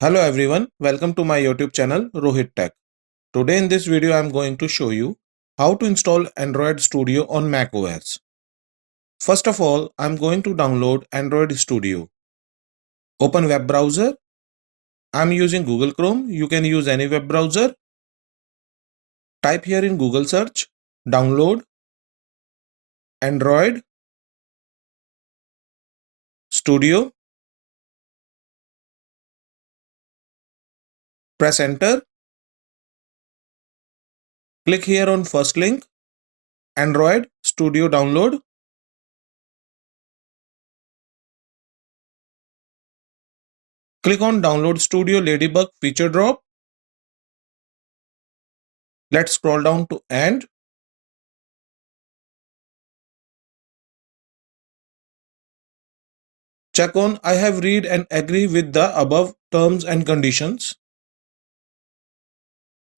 Hello everyone, welcome to my YouTube channel ROHIT Tech. Today in this video I am going to show you how to install Android Studio on macOS. First of all, I am going to download Android Studio. Open web browser. I am using Google Chrome. You can use any web browser. Type here in Google search, download Android Studio. Press enter. Click here on first link, Android Studio download. Click on Download Studio Ladybug feature drop. Let's scroll down to end. Check on I have read and agree with the above terms and conditions.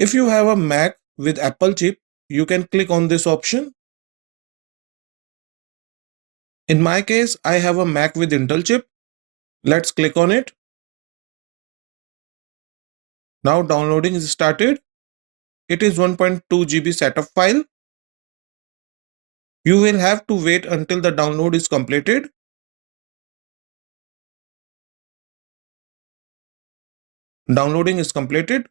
If you have a Mac with Apple chip, you can click on this option. In my case, I have a Mac with Intel chip. Let's click on it. Now downloading is started. It is 1.2 GB setup file. You will have to wait until the download is completed. Downloading is completed.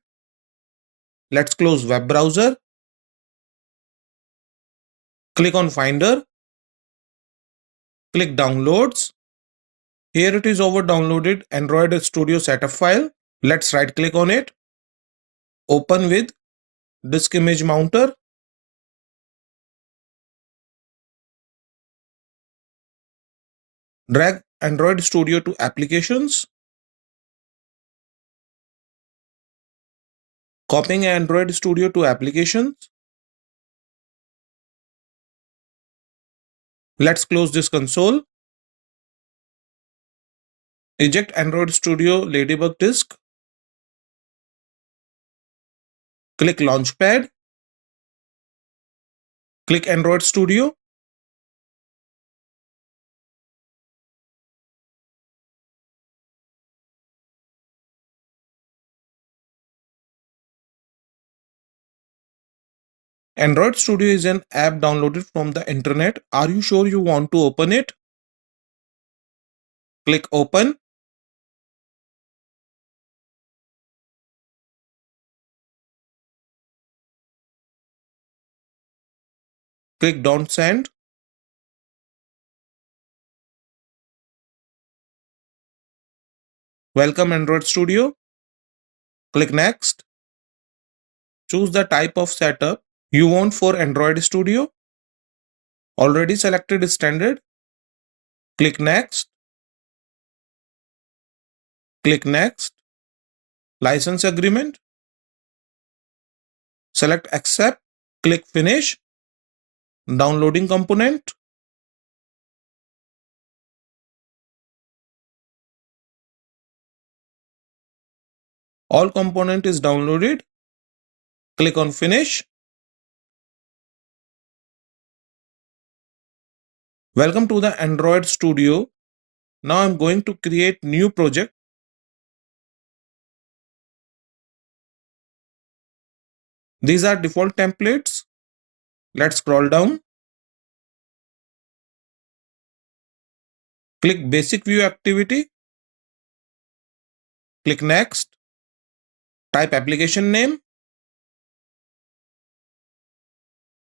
Let's close web browser. Click on Finder. Click Downloads. Here it is over downloaded Android Studio setup file. Let's right click on it. Open with Disk Image Mounter. Drag Android Studio to Applications. Copying Android Studio to Applications. Let's close this console. Eject Android Studio Ladybug disk. Click Launchpad. Click Android Studio. Android Studio is an app downloaded from the internet. Are you sure you want to open it? Click Open. Click Don't Send. Welcome Android Studio. Click Next. Choose the type of setup you want for Android Studio. Already selected is Standard. Click Next. Click Next. License Agreement. Select Accept. Click Finish. Downloading component. All component is downloaded. Click on Finish. Welcome to the Android Studio. Now I'm going to create new project. These are default templates. Let's scroll down. Click Basic View Activity. Click Next. Type application name.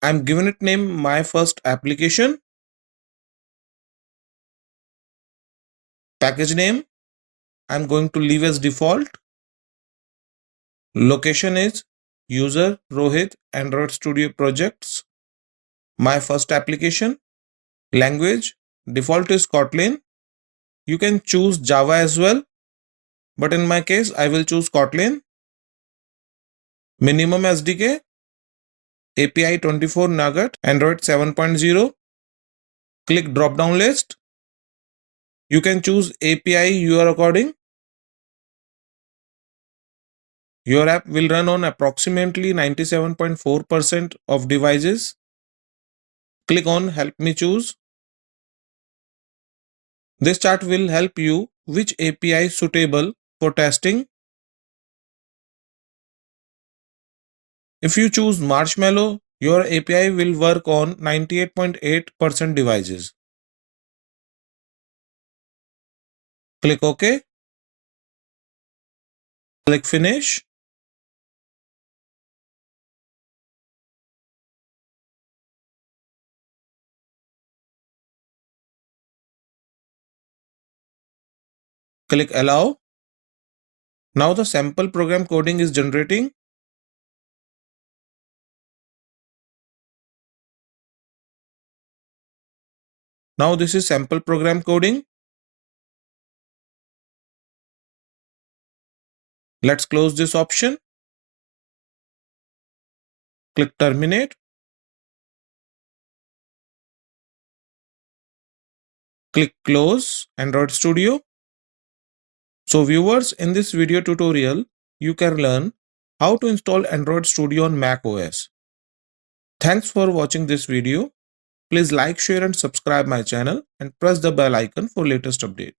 I'm giving it name My First Application. Package name I'm going to leave as default. Location is User ROHIT Android Studio Projects. My First Application. Language default is Kotlin. You can choose Java as well, but in my case I will choose Kotlin. Minimum SDK API 24 Nugget Android 7.0. Click drop down list. You can choose API your according. Your app will run on approximately 97.4% of devices. Click on Help me choose. This chart will help you which API is suitable for testing. If you choose Marshmallow, your API will work on 98.8% devices. Click OK. Click Finish. Click Allow. Now the sample program coding is generating. Now this is sample program coding. Let's close this option. Click Terminate. Click Close Android Studio. So viewers, in this video tutorial, you can learn how to install Android Studio on macOS. Thanks for watching this video. Please like, share and subscribe my channel and press the bell icon for latest update.